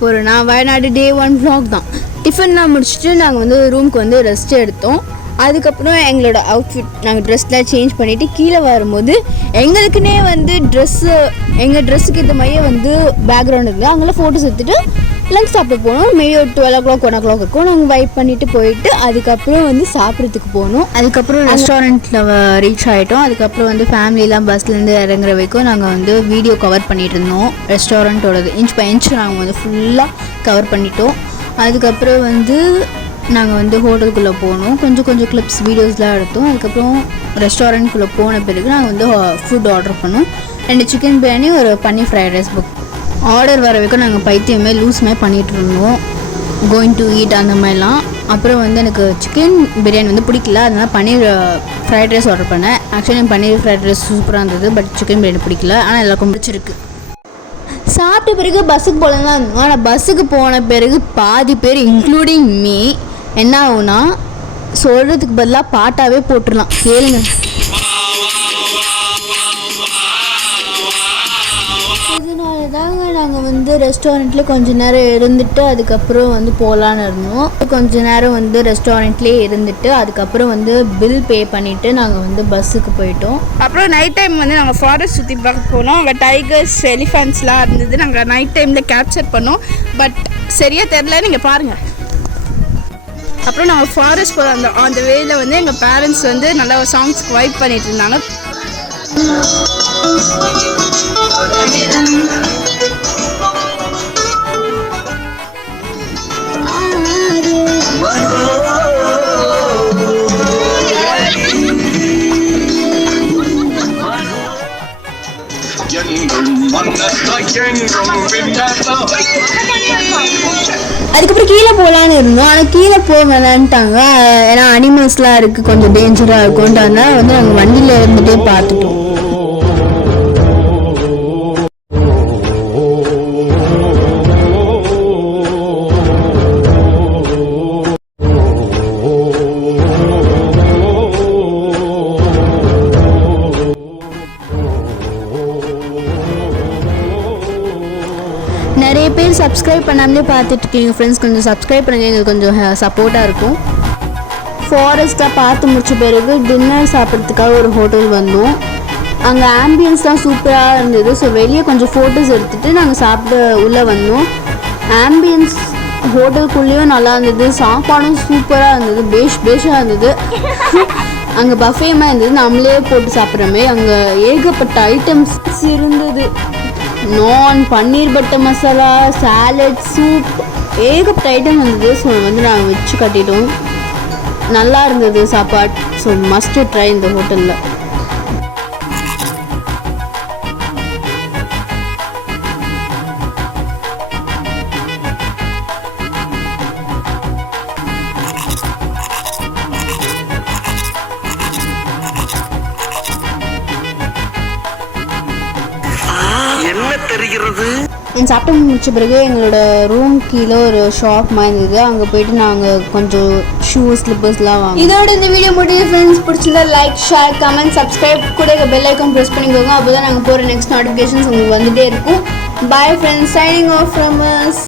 போகிறோன்னா வயநாடு டே 1 vlog தான். டிஃபன்லாம் முடிச்சுட்டு நாங்கள் வந்து ரூமுக்கு வந்து ரெஸ்ட் எடுத்தோம். அதுக்கப்புறம் எங்களோட அவுட்ஃபிட் நாங்கள் ட்ரெஸ்லாம் சேஞ்ச் பண்ணிவிட்டு கீழே வரும்போது எங்களுக்குன்னே வந்து எங்கள் ட்ரெஸ்ஸுக்கு ஏற்ற மாதிரியே வந்து பேக்ரவுண்ட் இருக்குது. அங்கெல்லாம் ஃபோட்டோஸ் எடுத்துகிட்டு லஞ்ச் சாப்பிட போனோம். மேபி ஒரு 12 o'clock 1 o'clock இருக்கும். நாங்கள் வைப் பண்ணிவிட்டு போயிட்டு அதுக்கப்புறம் வந்து சாப்பிட்றதுக்கு போனோம். அதுக்கப்புறம் ரெஸ்டாரண்ட்டில் ரீச் ஆகிட்டோம். அதுக்கப்புறம் வந்து ஃபேமிலியெலாம் பஸ்லேருந்து இறங்குற வரைக்கும் நாங்கள் வந்து வீடியோ கவர் பண்ணிகிட்டு இருந்தோம். ரெஸ்டாரண்ட்டோடது இன்ச் பை இன்ச் நாங்கள் வந்து ஃபுல்லாக கவர் பண்ணிட்டோம். அதுக்கப்புறம் வந்து நாங்கள் வந்து ஹோட்டலுக்குள்ளே போனோம். கொஞ்சம் கிளிப்ஸ் வீடியோஸ்லாம் எடுத்தோம். அதுக்கப்புறம் ரெஸ்டாரண்ட்குள்ளே போன பிறகு நாங்கள் வந்து ஃபுட் ஆர்டர் பண்ணோம். 2 சிக்கன் பிரியாணி, ஒரு பன்னீர் ஃப்ரைட் ரைஸ் புக். ஆர்டர் வர வரைக்கும் நாங்கள் பைத்தியமே லூஸ்மே பண்ணிகிட்டு இருந்தோம். கோயிங் டு ஈட் அந்த மாதிரிலாம். அப்புறம் வந்து எனக்கு சிக்கன் பிரியாணி வந்து பிடிக்கல, அதனால் பன்னீர் ஃப்ரைட் ரைஸ் ஆர்டர் பண்ணேன். ஆக்சுவலி எனக்கு பன்னீர் ஃப்ரைட் ரைஸ் சூப்பராக இருந்தது, பட் சிக்கன் பிரியாணி பிடிக்கல. ஆனால் எல்லாருக்கும் பிடிச்சிருக்கு. சாப்பிட்ட பிறகு பஸ்ஸுக்கு போகலாம் தான் இருந்தோம். ஆனால் பஸ்ஸுக்கு போன பிறகு பாதி பேர் இன்க்ளூடிங் மீ என்ன ஆகுனா சொல்கிறதுக்கு பதிலாக பாட்டாகவே போட்டுடலாம், கேளுங்க. இதனால தாங்க நாங்கள் வந்து ரெஸ்டாரண்ட்லேயே கொஞ்சம் நேரம் இருந்துட்டு அதுக்கப்புறம் வந்து போகலான்னு இருந்தோம். கொஞ்சம் நேரம் வந்து ரெஸ்டாரண்ட்லேயே இருந்துட்டு அதுக்கப்புறம் வந்து பில் பே பண்ணிவிட்டு நாங்கள் வந்து பஸ்ஸுக்கு போயிட்டோம். அப்புறம் நைட் டைம் வந்து நாங்கள் ஃபாரஸ்ட் சுற்றி பார்க்க போனோம். அங்கே டைகர்ஸ், எலிஃபென்ட்ஸ்லாம் இருந்தது. நாங்கள் நைட் டைமில் கேப்சர் பண்ணோம். பட் சரியாக தெரில, நீங்கள் பாருங்கள். அப்புறம் நாங்கள் ஃபாரஸ்ட் போகிற அந்த வேயில் வந்து எங்கள் பேரண்ட்ஸ் வந்து நல்லா சாங்ஸ்க்கு வைப் பண்ணிட்டு இருந்தாங்க. அதுக்கப்புறம் கீழே போகலான்னு இருந்தோம். ஆனால் கீழே போக வேணான்ட்டாங்க. ஏன்னா அனிமல்ஸ்லாம் இருக்குது, கொஞ்சம் டேஞ்சராக இருக்கும்ட்டு. அதனால் வந்து நாங்கள் வண்டியில் இருந்துகிட்டே பார்த்துட்டோம். நிறைய பேர் சப்ஸ்கிரைப் பண்ணாமலே பார்த்துட்ருக்கீங்க ஃப்ரெண்ட்ஸ். கொஞ்சம் சப்ஸ்கிரைப் பண்ணுங்கள், எங்களுக்கு கொஞ்சம் சப்போர்ட்டாக இருக்கும். ஃபாரஸ்ட்டாக பார்த்து முடிச்ச பிறகு டின்னர் சாப்பிட்றதுக்காக ஒரு ஹோட்டல் வந்தோம். அங்கே ஆம்பியன்ஸ் தான் சூப்பராக இருந்தது. ஸோ வெளியே கொஞ்சம் ஃபோட்டோஸ் எடுத்துகிட்டு நாங்கள் சாப்பிட உள்ளே வந்தோம். ஆம்பியன்ஸ் ஹோட்டலுக்குள்ளேயும் நல்லா இருந்தது, சாப்பாடும் சூப்பராக இருந்தது, பேஷாக இருந்தது. அங்கே பஃபேமாக இருந்தது, நம்மளே போட்டு சாப்பிட்றமே. அங்கே ஏகப்பட்ட ஐட்டம்ஸ் இருந்தது. நான், பன்னீர் பட்டர் மசாலா, சாலட், சூப், ஏகப்பட்ட ஐட்டம் இருந்தது. ஸோ வந்து நாங்கள் வச்சு கட்டிட்டோம். நல்லா இருந்தது சாப்பாடு. ஸோ மஸ்ட் ட்ரை இந்த ஹோட்டலில். சாப்பிட்டு முடிச்ச பிறகு எங்களோட ரூம் கீழே ஒரு ஷாப் மாதிரி இருந்தது. அங்கே போயிட்டு நாங்கள் கொஞ்சம் ஷூஸ், ஸ்லிப்பர்ஸ்லாம் வாங்க. இதோட இந்த வீடியோ முடியுது ஃப்ரெண்ட்ஸ். பிடிச்சிருந்தா லைக், ஷேர், கமெண்ட், சப்ஸ்கிரைப், கூட பெல் ஐக்கான் ப்ரெஸ் பண்ணிக்கோங்க. அப்போ தான் நாங்கள் போகிற நெக்ஸ்ட் நோட்டிஃபிகேஷன்ஸ் உங்களுக்கு வந்துகிட்டே இருக்கும். Bye friends, signing off from us.